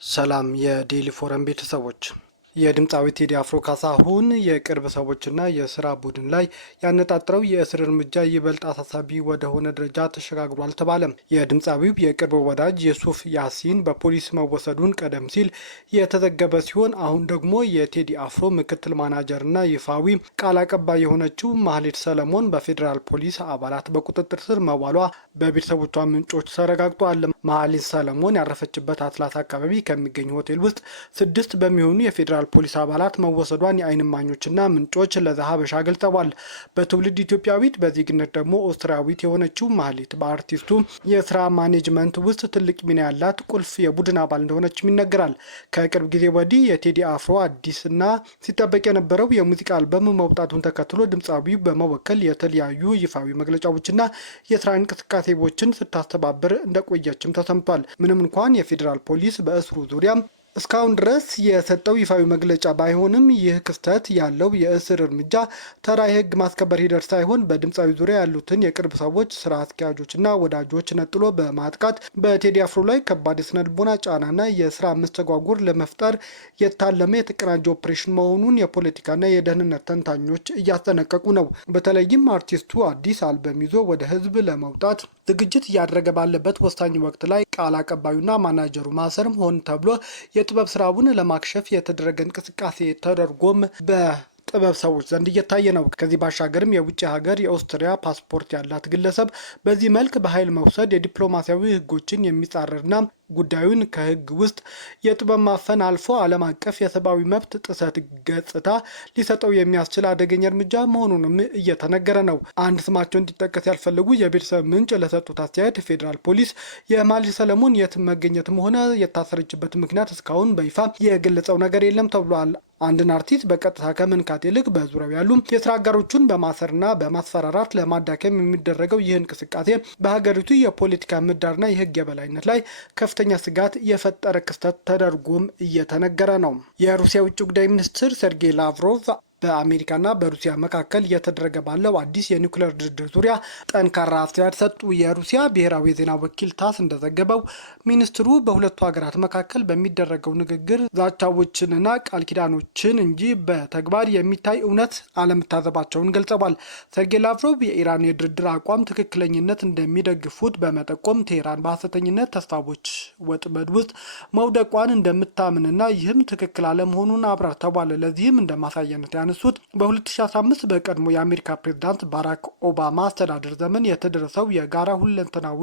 ሰላም የዴሊ ፎረም ቤተሰቦች፣ የድምፃዊ ቴዲ አፍሮ ካሳሁን የቅርብ ሰዎችና የስራ ቡድን ላይ ያነጣጠረው የእስር እርምጃ ይበልጥ አሳሳቢ ወደሆነ ደረጃ ተሸጋግሯል ተባለ። የድምፃዊው የቅርብ ወዳጅ የሱፍ ያሲን በፖሊስ መወሰዱን ቀደም ሲል የተዘገበ ሲሆን አሁን ደግሞ የቴዲ አፍሮ ምክትል ማናጀርና ይፋዊ ቃል አቀባይ የሆነችው ማህሌት ሰለሞን በፌዴራል ፖሊስ አባላት በቁጥጥር ስር መዋሏ በቤተሰቦቿ ምንጮች ተረጋግጧል። ማህሌት ሰለሞን ያረፈችበት አትላስ አካባቢ ከሚገኝ ሆቴል ውስጥ 6 በሚሆኑ የፌዴራል ፖሊስ አባላት መወሰዷን የዓይን እማኞችና ምንጮች ለዘሀበሻ ገልጸዋል። በትውልድ ኢትዮጵያዊት በዜግነት ደግሞ ኦስትሪያዊት የሆነችው ማህሌት በአርቲስቱ የስራ ማኔጅመንት ውስጥ ትልቅ ሚና ያላት ቁልፍ የቡድን አባል እንደሆነችም ይነገራል። ከቅርብ ጊዜ ወዲህ የቴዲ አፍሮ አዲስና ሲጠበቅ የነበረው የሙዚቃ አልበም መውጣቱን ተከትሎ ድምፃዊው በመወከል የተለያዩ ይፋዊ መግለጫዎችና የስራ እንቅስቃሴዎችን ስታስተባብር እንደቆየችም ተሰምቷል። ምንም እንኳን የፌዴራል ፖሊስ በእስሩ ዙሪያ እስካሁን ድረስ የሰጠው ይፋዊ መግለጫ ባይሆንም ይህ ክስተት ያለው የእስር እርምጃ ተራ የህግ ማስከበር ሂደት ሳይሆን በድምፃዊ ዙሪያ ያሉትን የቅርብ ሰዎች፣ ስራ አስኪያጆችና ወዳጆች ነጥሎ በማጥቃት በቴዲ አፍሮ ላይ ከባድ የስነ ልቦና ጫናና የስራ መስተጓጎር ለመፍጠር የታለመ የተቀናጀ ኦፕሬሽን መሆኑን የፖለቲካና የደህንነት ተንታኞች እያስጠነቀቁ ነው። በተለይም አርቲስቱ አዲስ አልበም ይዞ ወደ ህዝብ ለመውጣት ዝግጅት እያደረገ ባለበት ወሳኝ ወቅት ላይ ቃል አቀባዩና ማናጀሩ ማሰርም ሆን ተብሎ የጥበብ ስራውን ለማክሸፍ የተደረገ እንቅስቃሴ ተደርጎም በጥበብ ሰዎች ዘንድ እየታየ ነው። ከዚህ ባሻገርም የውጭ ሀገር የኦስትሪያ ፓስፖርት ያላት ግለሰብ በዚህ መልክ በኃይል መውሰድ የዲፕሎማሲያዊ ህጎችን የሚጻረርና ጉዳዩን ከህግ ውስጥ የጥበብ ማፈን አልፎ ዓለም አቀፍ የሰብአዊ መብት ጥሰት ገጽታ ሊሰጠው የሚያስችል አደገኛ እርምጃ መሆኑንም እየተነገረ ነው። አንድ ስማቸው እንዲጠቀስ ያልፈለጉ የቤተሰብ ምንጭ ለሰጡት አስተያየት ፌዴራል ፖሊስ የማህሌት ሰለሞን የት መገኘትም ሆነ የታሰረችበት ምክንያት እስካሁን በይፋ የገለጸው ነገር የለም ተብሏል። አንድን አርቲስት በቀጥታ ከመንካት ይልቅ በዙሪያው ያሉ የስራ አጋሮቹን በማሰርና በማስፈራራት ለማዳከም የሚደረገው ይህ እንቅስቃሴ በሀገሪቱ የፖለቲካ ምህዳርና የህግ የበላይነት ላይ ከፍተኛ ስጋት የፈጠረ ክስተት ተደርጎም እየተነገረ ነው። የሩሲያ ውጭ ጉዳይ ሚኒስትር ሰርጌይ ላቭሮቭ በአሜሪካና በሩሲያ መካከል እየተደረገ ባለው አዲስ የኒውክሌር ድርድር ዙሪያ ጠንካራ አስተያየት ሰጡ። የሩሲያ ብሔራዊ የዜና ወኪል ታስ እንደዘገበው ሚኒስትሩ በሁለቱ ሀገራት መካከል በሚደረገው ንግግር ዛቻዎችንና ቃል ኪዳኖችን እንጂ በተግባር የሚታይ እውነት አለመታዘባቸውን ገልጸዋል። ሰርጌይ ላቭሮቭ የኢራን የድርድር አቋም ትክክለኝነት እንደሚደግፉት በመጠቆም ቴህራን በሐሰተኝነት ተስፋዎች ወጥመድ ውስጥ መውደቋን እንደምታምንና ይህም ትክክል አለመሆኑን አብራርተዋል። ለዚህም እንደማሳየነት ያነሱት በ2015 በቀድሞ የአሜሪካ ፕሬዝዳንት ባራክ ኦባማ አስተዳደር ዘመን የተደረሰው የጋራ ሁለንተናዊ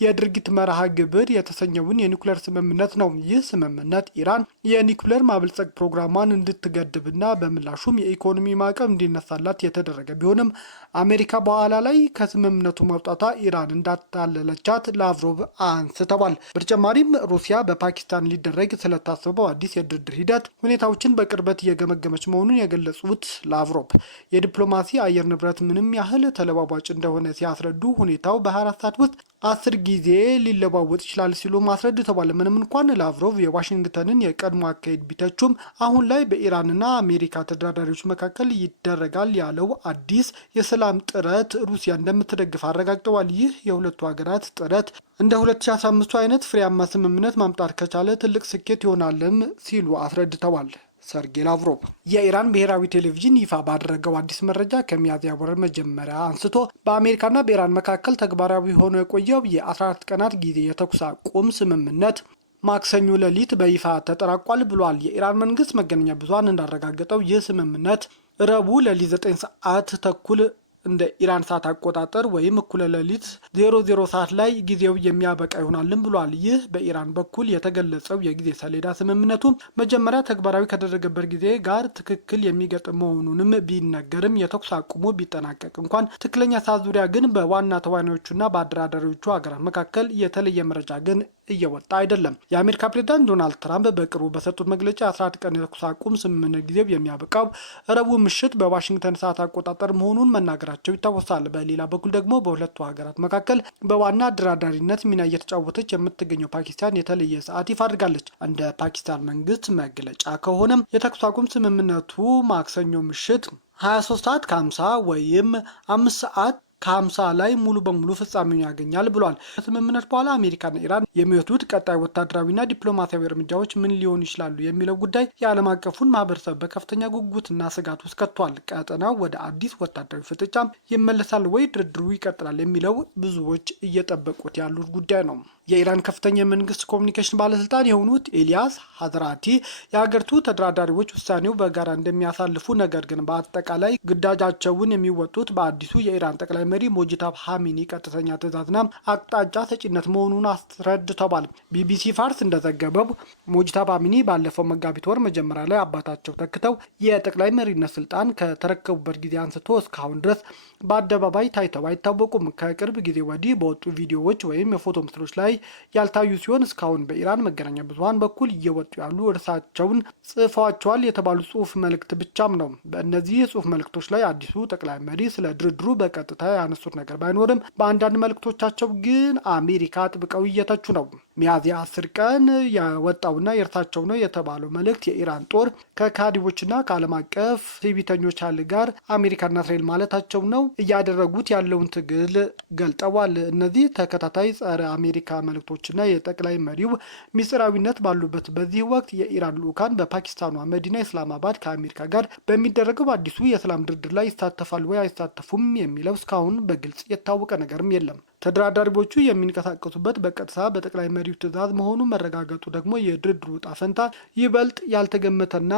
የድርጊት መርሃ ግብር የተሰኘውን የኒውክሌር ስምምነት ነው። ይህ ስምምነት ኢራን የኒውክሌር ማበልጸግ ፕሮግራሟን እንድትገድብና በምላሹም የኢኮኖሚ ማዕቀብ እንዲነሳላት የተደረገ ቢሆንም አሜሪካ በኋላ ላይ ከስምምነቱ መውጣቷ ኢራን እንዳታለለቻት ላቭሮቭ አንስተዋል። በተጨማሪም ሩሲያ በፓኪስታን ሊደረግ ስለታሰበው አዲስ የድርድር ሂደት ሁኔታዎችን በቅርበት እየገመገመች መሆኑን የገለጹት ላቭሮቭ የዲፕሎማሲ አየር ንብረት ምንም ያህል ተለዋዋጭ እንደሆነ ሲያስረዱ ሁኔታው በ24 ሰዓት ውስጥ 10 ጊዜ ሊለዋወጥ ይችላል ሲሉ አስረድተዋል። ምንም እንኳን ላቭሮቭ የዋሽንግተንን የቀድሞ አካሄድ ቢተቹም አሁን ላይ በኢራንና አሜሪካ ተደራዳሪዎች መካከል ይደረጋል ያለው አዲስ የሰላም ጥረት ሩሲያ እንደምትደግፍ አረጋግጠዋል። ይህ የሁለቱ ሀገራት ጥረት እንደ 2015 አይነት ፍሬያማ ስምምነት ማምጣት ከቻለ ትልቅ ስኬት ይሆናልም ሲሉ አስረድተዋል። ሰርጌይ ላቭሮቭ የኢራን ብሔራዊ ቴሌቪዥን ይፋ ባደረገው አዲስ መረጃ ከሚያዝያ ወር መጀመሪያ አንስቶ በአሜሪካና በኢራን መካከል ተግባራዊ ሆኖ የቆየው የ14 ቀናት ጊዜ የተኩስ አቁም ስምምነት ማክሰኞ ሌሊት በይፋ ተጠናቋል ብሏል። የኢራን መንግስት መገናኛ ብዙሃን እንዳረጋገጠው ይህ ስምምነት ረቡዕ ሌሊት 9 ሰዓት ተኩል እንደ ኢራን ሰዓት አቆጣጠር ወይም እኩለ ሌሊት 00 ሰዓት ላይ ጊዜው የሚያበቃ ይሆናልም ብሏል። ይህ በኢራን በኩል የተገለጸው የጊዜ ሰሌዳ ስምምነቱ መጀመሪያ ተግባራዊ ከደረገበት ጊዜ ጋር ትክክል የሚገጥም መሆኑንም ቢነገርም የተኩስ አቁሙ ቢጠናቀቅ እንኳን ትክክለኛ ሰዓት ዙሪያ ግን በዋና ተዋናዮቹና በአደራዳሪዎቹ ሀገራት መካከል የተለየ መረጃ ግን እየወጣ አይደለም። የአሜሪካ ፕሬዝዳንት ዶናልድ ትራምፕ በቅርቡ በሰጡት መግለጫ 14 ቀን የተኩስ አቁም ስምምነት ጊዜው የሚያበቃው ረቡዕ ምሽት በዋሽንግተን ሰዓት አቆጣጠር መሆኑን መናገራቸው ይታወሳል። በሌላ በኩል ደግሞ በሁለቱ ሀገራት መካከል በዋና አደራዳሪነት ሚና እየተጫወተች የምትገኘው ፓኪስታን የተለየ ሰዓት ይፋ አድርጋለች። እንደ ፓኪስታን መንግስት መግለጫ ከሆነም የተኩስ አቁም ስምምነቱ ማክሰኞ ምሽት 23 ሰዓት ከ50 ወይም 5 ሰዓት ከ50 ላይ ሙሉ በሙሉ ፍጻሜውን ያገኛል ብሏል። ከስምምነት በኋላ አሜሪካና ኢራን የሚወስዱት ቀጣይ ወታደራዊና ዲፕሎማሲያዊ እርምጃዎች ምን ሊሆኑ ይችላሉ የሚለው ጉዳይ የዓለም አቀፉን ማህበረሰብ በከፍተኛ ጉጉትና ስጋት ውስጥ ከቷል። ቀጠናው ወደ አዲስ ወታደራዊ ፍጥጫም ይመለሳል ወይ፣ ድርድሩ ይቀጥላል የሚለው ብዙዎች እየጠበቁት ያሉት ጉዳይ ነው። የኢራን ከፍተኛ የመንግስት ኮሚኒኬሽን ባለስልጣን የሆኑት ኤልያስ ሀዝራቲ የሀገሪቱ ተደራዳሪዎች ውሳኔው በጋራ እንደሚያሳልፉ፣ ነገር ግን በአጠቃላይ ግዳጃቸውን የሚወጡት በአዲሱ የኢራን ጠቅላይ መሪ ሞጂታብ ሀሚኒ ቀጥተኛ ትዕዛዝና አቅጣጫ ሰጪነት መሆኑን አስረድተዋል። ቢቢሲ ፋርስ እንደዘገበው ሞጂታብ ሀሚኒ ባለፈው መጋቢት ወር መጀመሪያ ላይ አባታቸው ተክተው የጠቅላይ መሪነት ስልጣን ከተረከቡበት ጊዜ አንስቶ እስካሁን ድረስ በአደባባይ ታይተው አይታወቁም። ከቅርብ ጊዜ ወዲህ በወጡ ቪዲዮዎች ወይም የፎቶ ምስሎች ላይ ያልታዩ ሲሆን እስካሁን በኢራን መገናኛ ብዙኃን በኩል እየወጡ ያሉ እርሳቸውን ጽፈዋቸዋል የተባሉ ጽሁፍ መልእክት ብቻም ነው። በእነዚህ የጽሁፍ መልእክቶች ላይ አዲሱ ጠቅላይ መሪ ስለ ድርድሩ በቀጥታ ያነሱት ነገር ባይኖርም በአንዳንድ መልእክቶቻቸው ግን አሜሪካ አጥብቀው እየተቹ ነው። ሚያዝያ 10 ቀን የወጣውና የእርሳቸው ነው የተባለው መልእክት የኢራን ጦር ከካዲዎችና ከዓለም አቀፍ ትዕቢተኞች ኃይል ጋር አሜሪካና እስራኤል ማለታቸው ነው እያደረጉት ያለውን ትግል ገልጠዋል። እነዚህ ተከታታይ ጸረ አሜሪካ መልእክቶችና የጠቅላይ መሪው ሚስጥራዊነት ባሉበት በዚህ ወቅት የኢራን ልዑካን በፓኪስታኗ መዲና ኢስላማባድ ከአሜሪካ ጋር በሚደረገው አዲሱ የሰላም ድርድር ላይ ይሳተፋሉ ወይ አይሳተፉም የሚለው እስካሁን በግልጽ የታወቀ ነገርም የለም። ተደራዳሪዎቹ የሚንቀሳቀሱበት በቀጥታ በጠቅላይ መሪው ትዕዛዝ መሆኑ መረጋገጡ ደግሞ የድርድሩ ዕጣ ፈንታ ይበልጥ ያልተገመተና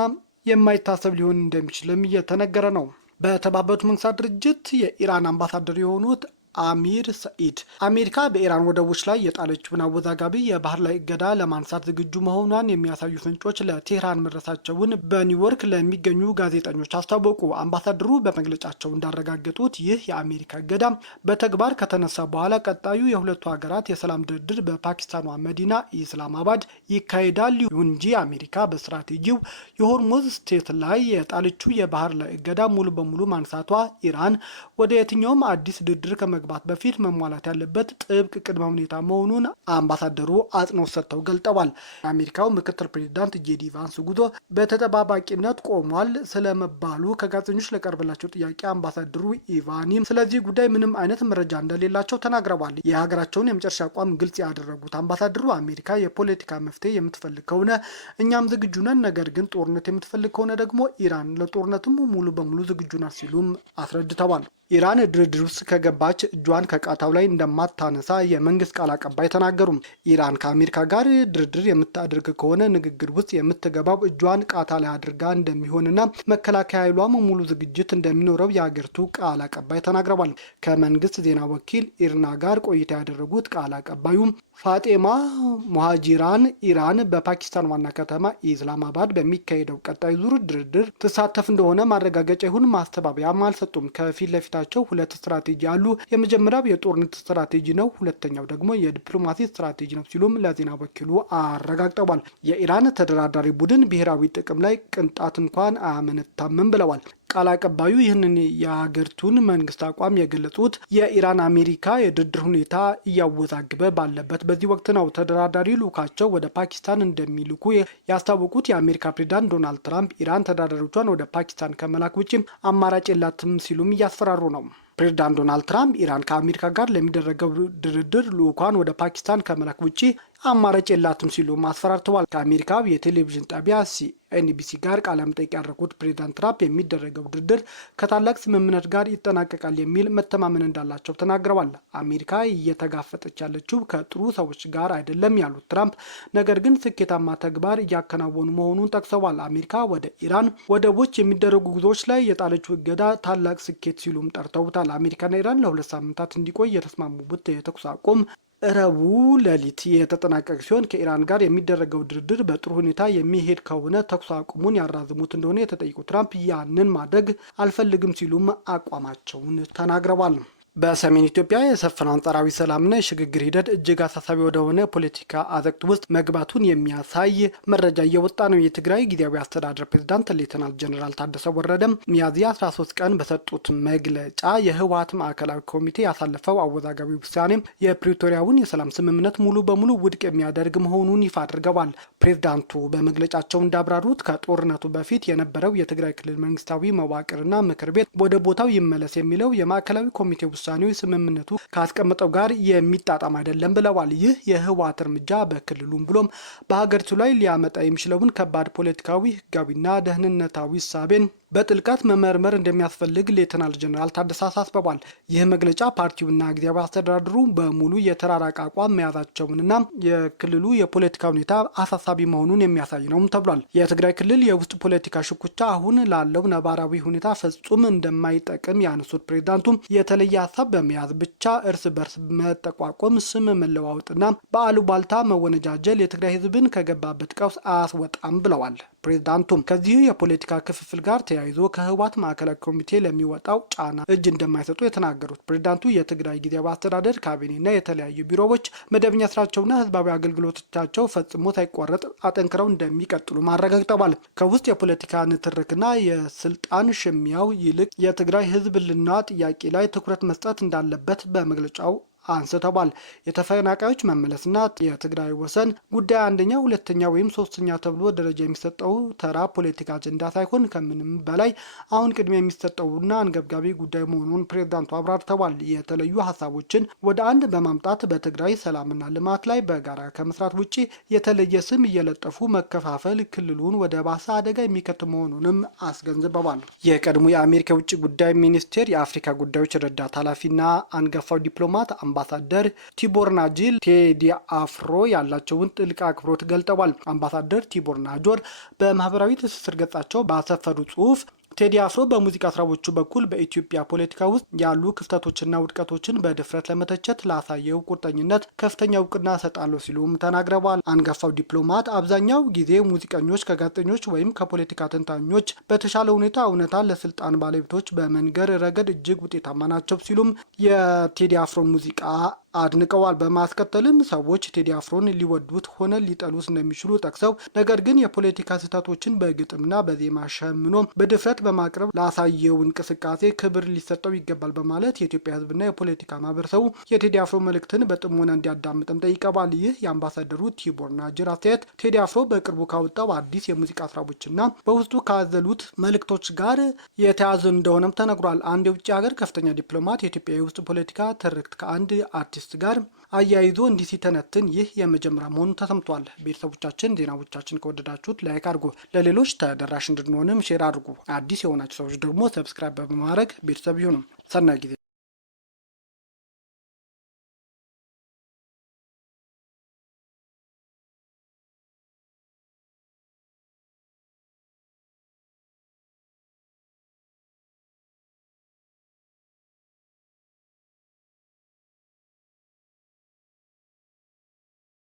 የማይታሰብ ሊሆን እንደሚችልም እየተነገረ ነው። በተባበሩት መንግስታት ድርጅት የኢራን አምባሳደር የሆኑት አሚር ሰኢድ አሜሪካ በኢራን ወደቦች ላይ የጣለችውን አወዛጋቢ የባህር ላይ እገዳ ለማንሳት ዝግጁ መሆኗን የሚያሳዩ ፍንጮች ለቴህራን መድረሳቸውን በኒውዮርክ ለሚገኙ ጋዜጠኞች አስታወቁ። አምባሳደሩ በመግለጫቸው እንዳረጋገጡት ይህ የአሜሪካ እገዳ በተግባር ከተነሳ በኋላ ቀጣዩ የሁለቱ ሀገራት የሰላም ድርድር በፓኪስታኗ መዲና ኢስላማባድ ይካሄዳል። ይሁን እንጂ አሜሪካ በስትራቴጂው የሆርሙዝ ስቴት ላይ የጣለችው የባህር ላይ እገዳ ሙሉ በሙሉ ማንሳቷ ኢራን ወደ የትኛውም አዲስ ድርድር መግባት በፊት መሟላት ያለበት ጥብቅ ቅድመ ሁኔታ መሆኑን አምባሳደሩ አጽንኦት ሰጥተው ገልጠዋል። የአሜሪካው ምክትል ፕሬዚዳንት ጄዲ ቫንስ ጉዞ በተጠባባቂነት ቆሟል ስለመባሉ ከጋዜጠኞች ለቀረበላቸው ጥያቄ አምባሳደሩ ኢቫኒም ስለዚህ ጉዳይ ምንም አይነት መረጃ እንደሌላቸው ተናግረዋል። የሀገራቸውን የመጨረሻ አቋም ግልጽ ያደረጉት አምባሳደሩ አሜሪካ የፖለቲካ መፍትሄ የምትፈልግ ከሆነ እኛም ዝግጁ ነን፣ ነገር ግን ጦርነት የምትፈልግ ከሆነ ደግሞ ኢራን ለጦርነትም ሙሉ በሙሉ ዝግጁ ናት ሲሉም አስረድተዋል። ኢራን ድርድር ውስጥ ከገባች እጇን ከቃታው ላይ እንደማታነሳ የመንግስት ቃል አቀባይ ተናገሩ። ኢራን ከአሜሪካ ጋር ድርድር የምታደርግ ከሆነ ንግግር ውስጥ የምትገባው እጇን ቃታ ላይ አድርጋ እንደሚሆንና መከላከያ ኃይሏም ሙሉ ዝግጅት እንደሚኖረው የሀገሪቱ ቃል አቀባይ ተናግረዋል። ከመንግስት ዜና ወኪል ኢርና ጋር ቆይታ ያደረጉት ቃል አቀባዩ ፋጤማ ሙሃጂራን ኢራን በፓኪስታን ዋና ከተማ ኢስላማባድ በሚካሄደው ቀጣይ ዙር ድርድር ትሳተፍ እንደሆነ ማረጋገጫ ይሁን ማስተባበያም አልሰጡም። ከፊት ለፊታቸው ሁለት ስትራቴጂ አሉ። የመጀመሪያው የጦርነት ስትራቴጂ ነው፣ ሁለተኛው ደግሞ የዲፕሎማሲ ስትራቴጂ ነው ሲሉም ለዜና ወኪሉ አረጋግጠዋል። የኢራን ተደራዳሪ ቡድን ብሔራዊ ጥቅም ላይ ቅንጣት እንኳን አያመነታምም ብለዋል። ቃል አቀባዩ ይህንን የሀገሪቱን መንግስት አቋም የገለጹት የኢራን አሜሪካ የድርድር ሁኔታ እያወዛገበ ባለበት በዚህ ወቅት ነው። ተደራዳሪ ልዑካቸው ወደ ፓኪስታን እንደሚልኩ ያስታወቁት የአሜሪካ ፕሬዚዳንት ዶናልድ ትራምፕ ኢራን ተደራዳሪዎቿን ወደ ፓኪስታን ከመላክ ውጭ አማራጭ የላትም ሲሉም እያስፈራሩ ነው። ፕሬዚዳንት ዶናልድ ትራምፕ ኢራን ከአሜሪካ ጋር ለሚደረገው ድርድር ልዑካን ወደ ፓኪስታን ከመላክ ውጭ አማራጭ የላትም ሲሉ አስፈራርተዋል። ከአሜሪካ የቴሌቪዥን ጣቢያ ሲኤንቢሲ ጋር ቃለ መጠይቅ ያደረጉት ፕሬዚዳንት ትራምፕ የሚደረገው ድርድር ከታላቅ ስምምነት ጋር ይጠናቀቃል የሚል መተማመን እንዳላቸው ተናግረዋል። አሜሪካ እየተጋፈጠች ያለችው ከጥሩ ሰዎች ጋር አይደለም ያሉት ትራምፕ ነገር ግን ስኬታማ ተግባር እያከናወኑ መሆኑን ጠቅሰዋል። አሜሪካ ወደ ኢራን ወደቦች የሚደረጉ ጉዞዎች ላይ የጣለችው እገዳ ታላቅ ስኬት ሲሉም ጠርተውታል። አሜሪካና ኢራን ለ2 ሳምንታት እንዲቆይ የተስማሙበት የተኩስ አቁም ረቡዕ ሌሊት የተጠናቀቀ ሲሆን ከኢራን ጋር የሚደረገው ድርድር በጥሩ ሁኔታ የሚሄድ ከሆነ ተኩስ አቁሙን ያራዝሙት እንደሆነ የተጠየቁት ትራምፕ ያንን ማድረግ አልፈልግም ሲሉም አቋማቸውን ተናግረዋል። በሰሜን ኢትዮጵያ የሰፈነው አንጻራዊ ሰላምና የሽግግር ሂደት እጅግ አሳሳቢ ወደሆነ ፖለቲካ አዘቅት ውስጥ መግባቱን የሚያሳይ መረጃ እየወጣ ነው። የትግራይ ጊዜያዊ አስተዳደር ፕሬዝዳንት ሌተናል ጀነራል ታደሰ ወረደም ሚያዝያ 13 ቀን በሰጡት መግለጫ የህወሓት ማዕከላዊ ኮሚቴ ያሳለፈው አወዛጋቢ ውሳኔ የፕሪቶሪያውን የሰላም ስምምነት ሙሉ በሙሉ ውድቅ የሚያደርግ መሆኑን ይፋ አድርገዋል። ፕሬዝዳንቱ በመግለጫቸው እንዳብራሩት ከጦርነቱ በፊት የነበረው የትግራይ ክልል መንግስታዊ መዋቅርና ምክር ቤት ወደ ቦታው ይመለስ የሚለው የማዕከላዊ ኮሚቴ ውሳኔ ውሳኔው ስምምነቱ ካስቀመጠው ጋር የሚጣጣም አይደለም ብለዋል። ይህ የህወሓት እርምጃ በክልሉም ብሎም በሀገሪቱ ላይ ሊያመጣ የሚችለውን ከባድ ፖለቲካዊ፣ ህጋዊና ደህንነታዊ እሳቤን በጥልቀት መመርመር እንደሚያስፈልግ ሌተናል ጀነራል ታደሰ አሳስበዋል። ይህ መግለጫ ፓርቲውና ጊዜያዊ አስተዳደሩ በሙሉ የተራራቀ አቋም መያዛቸውንና የክልሉ የፖለቲካ ሁኔታ አሳሳቢ መሆኑን የሚያሳይ ነውም ተብሏል። የትግራይ ክልል የውስጥ ፖለቲካ ሽኩቻ አሁን ላለው ነባራዊ ሁኔታ ፍጹም እንደማይጠቅም ያነሱት ፕሬዝዳንቱም የተለየ ሀሳብ በመያዝ ብቻ እርስ በርስ መጠቋቆም፣ ስም መለዋወጥና በአሉባልታ መወነጃጀል የትግራይ ህዝብን ከገባበት ቀውስ አያስወጣም ብለዋል። ፕሬዝዳንቱም ከዚሁ የፖለቲካ ክፍፍል ጋር ተያይዞ ከህወሓት ማዕከላዊ ኮሚቴ ለሚወጣው ጫና እጅ እንደማይሰጡ የተናገሩት ፕሬዝዳንቱ የትግራይ ጊዜያዊ አስተዳደር ካቢኔና የተለያዩ ቢሮዎች መደበኛ ስራቸውና ህዝባዊ አገልግሎቶቻቸው ፈጽሞ ሳይቋረጥ አጠንክረው እንደሚቀጥሉ አረጋግጠዋል። ከውስጥ የፖለቲካ ንትርክና የስልጣን ሽሚያው ይልቅ የትግራይ ህዝብ ህልውና ጥያቄ ላይ ትኩረት መስጠት እንዳለበት በመግለጫው አንስተዋል። የተፈናቃዮች መመለስና የትግራይ ወሰን ጉዳይ አንደኛ፣ ሁለተኛ ወይም ሶስተኛ ተብሎ ደረጃ የሚሰጠው ተራ ፖለቲካ አጀንዳ ሳይሆን ከምንም በላይ አሁን ቅድሚያ የሚሰጠውና አንገብጋቢ ጉዳይ መሆኑን ፕሬዝዳንቱ አብራርተዋል። የተለዩ ሀሳቦችን ወደ አንድ በማምጣት በትግራይ ሰላምና ልማት ላይ በጋራ ከመስራት ውጭ የተለየ ስም እየለጠፉ መከፋፈል ክልሉን ወደ ባሰ አደጋ የሚከት መሆኑንም አስገንዝበዋል። የቀድሞ የአሜሪካ የውጭ ጉዳይ ሚኒስቴር የአፍሪካ ጉዳዮች ረዳት ኃላፊና አንጋፋው ዲፕሎማት አምባሳደር ቲቦር ናጂ ቴዲ አፍሮ ያላቸውን ጥልቅ አክብሮት ገልጠዋል። አምባሳደር ቲቦር ናጆር በማህበራዊ ትስስር ገጻቸው ባሰፈሩ ጽሑፍ ቴዲ አፍሮ በሙዚቃ ስራዎቹ በኩል በኢትዮጵያ ፖለቲካ ውስጥ ያሉ ክፍተቶችና ውድቀቶችን በድፍረት ለመተቸት ላሳየው ቁርጠኝነት ከፍተኛ እውቅና እሰጣለሁ ሲሉም ተናግረዋል። አንጋፋው ዲፕሎማት አብዛኛው ጊዜ ሙዚቀኞች ከጋዜጠኞች ወይም ከፖለቲካ ተንታኞች በተሻለ ሁኔታ እውነታን ለስልጣን ባለቤቶች በመንገር ረገድ እጅግ ውጤታማ ናቸው ሲሉም የቴዲ አፍሮን ሙዚቃ አድንቀዋል። በማስከተልም ሰዎች ቴዲ አፍሮን ሊወዱት ሆነ ሊጠሉት እንደሚችሉ ጠቅሰው ነገር ግን የፖለቲካ ስህተቶችን በግጥምና በዜማ ሸምኖ በድፍረት በማቅረብ ላሳየው እንቅስቃሴ ክብር ሊሰጠው ይገባል በማለት የኢትዮጵያ ሕዝብና የፖለቲካ ማህበረሰቡ የቴዲ አፍሮ መልእክትን በጥሞና እንዲያዳምጥም ጠይቀዋል። ይህ የአምባሳደሩ ቲቦር ናጅር አስተያየት ቴዲ አፍሮ በቅርቡ ካወጣው አዲስ የሙዚቃ ስራዎችና በውስጡ ካዘሉት መልእክቶች ጋር የተያዘ እንደሆነም ተነግሯል። አንድ የውጭ ሀገር ከፍተኛ ዲፕሎማት የኢትዮጵያ የውስጥ ፖለቲካ ትርክት ከአንድ አርቲስት ጋር አያይዞ እንዲህ ሲተነትን ይህ የመጀመሪያ መሆኑን ተሰምቷል። ቤተሰቦቻችን ዜናዎቻችን ከወደዳችሁት ላይክ አድርጉ፣ ለሌሎች ተደራሽ እንድንሆንም ሼር አድርጉ። አዲስ የሆናችሁ ሰዎች ደግሞ ሰብስክራይብ በማድረግ ቤተሰብ ይሁኑ። ሰናይ ጊዜ